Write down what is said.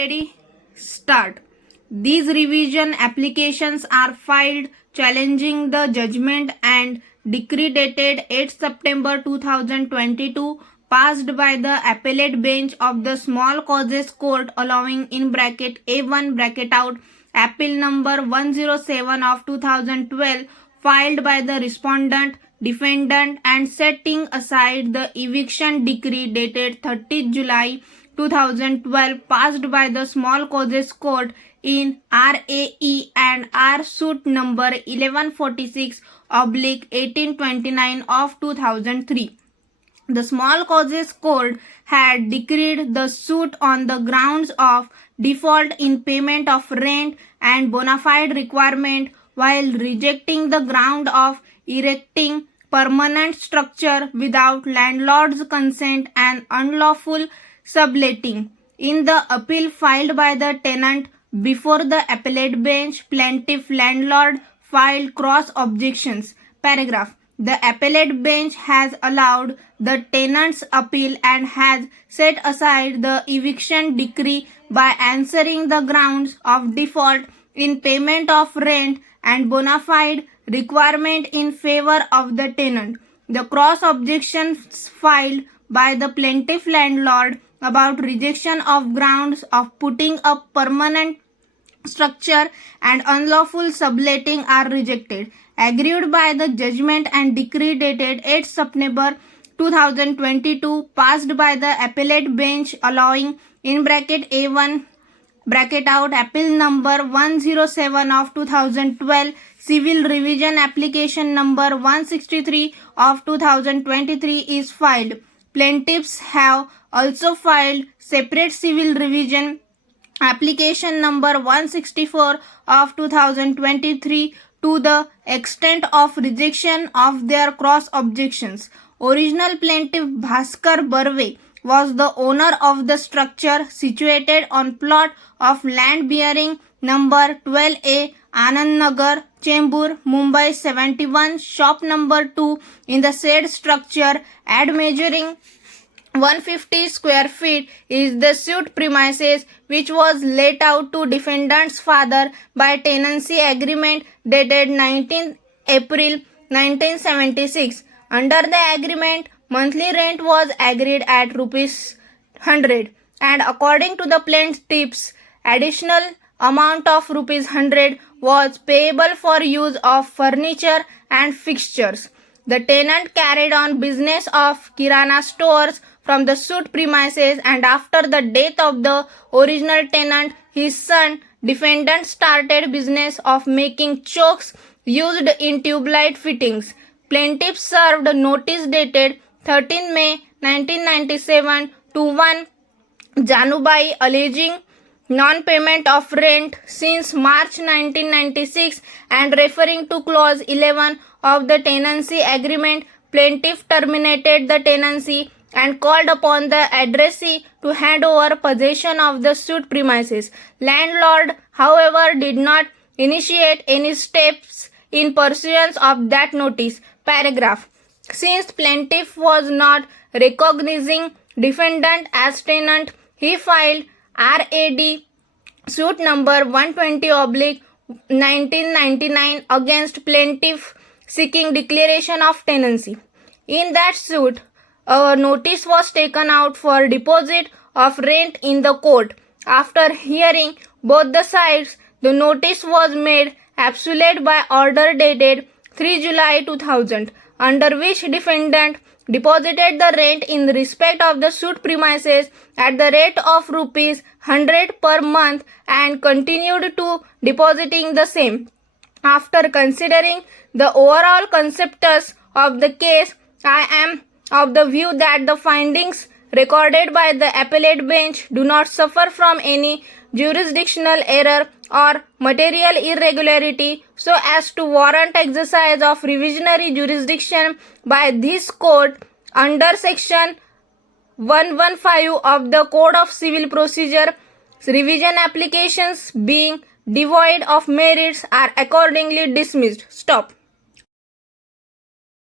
Ready? Start. These revision applications are filed challenging the judgment and decree dated 8 September 2022 passed by the appellate bench of the Small Causes Court allowing in bracket A1 bracket out appeal number 107 of 2012 filed by the respondent, defendant and setting aside the eviction decree dated 30 July 2012 passed by the Small Causes Court in RAE and R suit number 1146/1829 of 2003. The Small Causes Court had decreed the suit on the grounds of default in payment of rent and bona fide requirement while rejecting the ground of erecting permanent structure without landlord's consent and unlawful subletting. In the appeal filed by the tenant before the appellate bench, plaintiff landlord filed cross objections. Paragraph. The appellate bench has allowed the tenant's appeal and has set aside the eviction decree by answering the grounds of default in payment of rent and bona fide requirement in favor of the tenant. The cross objections filed by the plaintiff landlord about rejection of grounds of putting up permanent structure and unlawful subletting are rejected. Agreed by the judgment and decree dated 8 September 2022 passed by the appellate bench allowing in bracket A1 bracket out appeal number 107 of 2012 civil revision application number 163 of 2023 is filed. Plaintiffs have also filed separate civil revision application number 164 of 2023 to the extent of rejection of their cross objections. Original plaintiff Bhaskar Barve was the owner of the structure situated on plot of land bearing number 12A Anand Nagar, Chembur, Mumbai 71, shop number 2 in the said structure at measuring 150 square feet is the suit premises which was let out to defendant's father by tenancy agreement dated 19 April 1976. Under the agreement, monthly rent was agreed at rupees 100 and according to the plaintiffs, additional amount of rupees 100 was payable for use of furniture and fixtures. The tenant carried on business of kirana stores from the suit premises and after the death of the original tenant, his son, defendant started business of making chokes used in tube light fittings. Plaintiff served notice dated 13 May 1997 to 1 Janubai alleging non-payment of rent since March 1996 and referring to clause 11 of the tenancy agreement. Plaintiff terminated the tenancy and called upon the addressee to hand over possession of the suit premises. Landlord, however, did not initiate any steps in pursuance of that notice. Paragraph. Since plaintiff was not recognizing defendant as tenant, he filed RAD suit number 120/1999 against plaintiff seeking declaration of tenancy. In that suit, a notice was taken out for deposit of rent in the court. After hearing both the sides, the notice was made absolute by order dated 3 July 2000, under which defendant deposited the rent in respect of the suit premises at the rate of rupees 100 per month and continued to depositing the same. After considering the overall conceptus of the case, I am of the view that the findings recorded by the appellate bench do not suffer from any jurisdictional error or material irregularity so as to warrant exercise of revisionary jurisdiction by this court under section 115 of the Code of Civil Procedure. Revision applications being devoid of merits are accordingly dismissed. Stop.